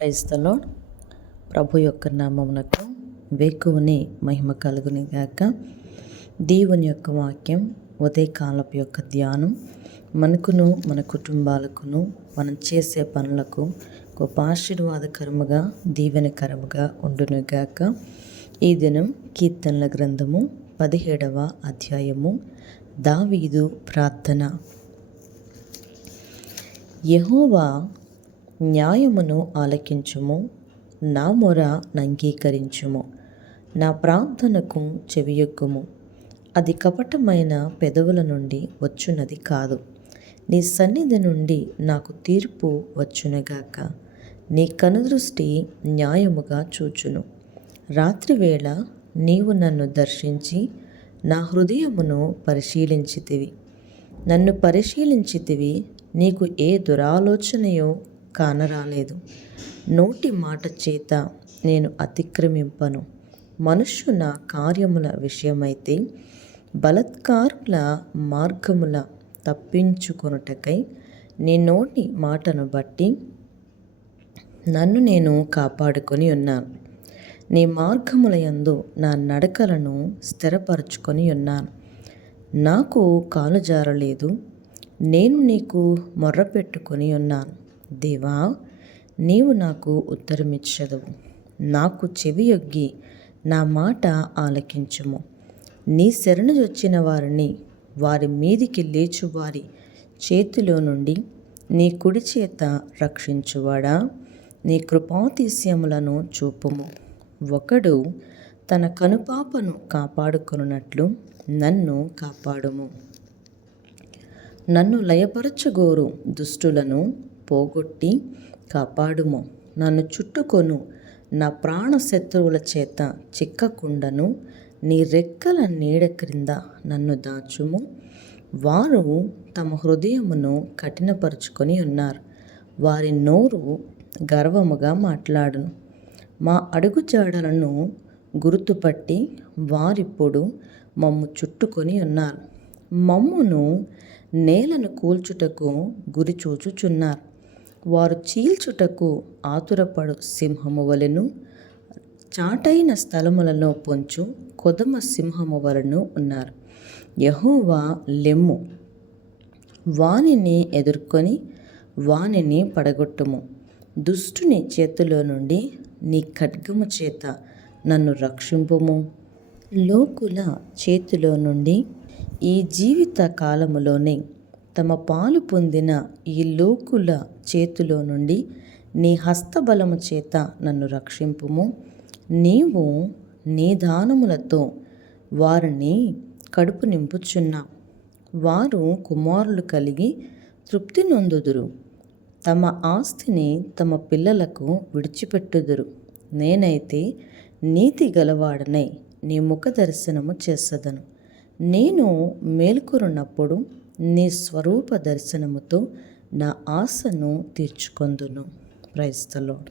Praise the lord. ప్రభు యొక్క నామమునకు వేకువని మహిమ కలుగుని గాక. దేవుని యొక్క వాక్యం, ఉదయకాలపు యొక్క ధ్యానం మనకును మన కుటుంబాలకును మనం చేసే పనులకు గొప్ప ఆశీర్వాదకరముగా దీవెనకరముగా ఉండునుగాక. ఈ దినం కీర్తనల గ్రంథము 17వ అధ్యాయము. దావీదు ప్రార్థన. యెహోవా న్యాయమును ఆలకించుము, నా మొర నంగీకరించుము, నా ప్రార్థనకు చెవియొగ్గుము. అది కపటమైన పెదవుల నుండి వచ్చున్నది కాదు. నీ సన్నిధి నుండి నాకు తీర్పు వచ్చునుగాక. నీ కనుదృష్టి న్యాయముగా చూచును. రాత్రివేళ నీవు నన్ను దర్శించి నా హృదయమును పరిశీలించితివి. నన్ను పరిశీలించితివి, నీకు ఏ దురాలోచనయో కానరాలేదు. నోటి మాట చేత నేను అతిక్రమింపను. మనుష్యుల కార్యముల విషయమైతే బలాత్కారుల మార్గముల తప్పించుకొనుటకై నీ నోటి మాటను బట్టి నన్ను నేను కాపాడుకొని ఉన్నాను. నీ మార్గముల యందు నా నడకలను స్థిరపరచుకొని ఉన్నాను. నాకు కాలు జారలేదు. నేను నీకు మొర్రపెట్టుకొని ఉన్నాను. దేవా, నీవు నాకు ఉత్తరమిచ్చదవు. నాకు చెవియొగ్గి నా మాట ఆలకించుము. నీ శరణుజొచ్చిన వారిని, వారి మీదికి లేచువారి చేతిలో నుండి నీ కుడి చేత రక్షించువాడా, నీ కృపాతిశయములను చూపుము. ఒకడు తన కనుపాపను కాపాడుకొనున్నట్లు నన్ను కాపాడుము. నన్ను లయపరచగోరు దుష్టులను పోగొట్టి కాపాడుము. నన్ను చుట్టుకొను నా ప్రాణ శత్రువుల చేత చిక్కకుండను. నీ రెక్కల నీడ క్రింద నన్ను దాచుము. వారు తమ హృదయమును కఠినపరుచుకొని ఉన్నారు. వారి నోరు గర్వముగా మాట్లాడును. మా అడుగుజాడలను గుర్తుపట్టి వారిప్పుడు మమ్ము చుట్టుకొని ఉన్నారు. మమ్మును నేలను కూల్చుటకు గురి చూచుచున్నారు. వారు చీల్చుటకు ఆతురపడు సింహము వలెను, చాటైన స్థలములలో పొంచు కొదమ సింహము వలెను ఉన్నారు. యెహోవా లెమ్ము, వానిని ఎదుర్కొని వానిని పడగొట్టుము. దుష్టుని చేతిలో నుండి నీ ఖడ్గము చేత నన్ను రక్షింపుము. లోకుల చేతిలో నుండి ఈ జీవిత కాలములోనే తమ పాలు పొందిన ఈ లోకుల చేతిలో నుండి నీ హస్తబలము చేత నన్ను రక్షింపుము. నీవు నీ దానములతో వారిని కడుపు నింపుచున్నావు. వారు కుమారులు కలిగి తృప్తి నొందుదురు. తమ ఆస్తిని తమ పిల్లలకు విడిచిపెట్టుదురు. నేనైతే నీతి గలవాడనై నీ ముఖ దర్శనము చేసెదను. నేను మేల్కొనున్నప్పుడు నీ స్వరూప దర్శనముతో నా ఆశను తీర్చుకొందును. Praise the lord.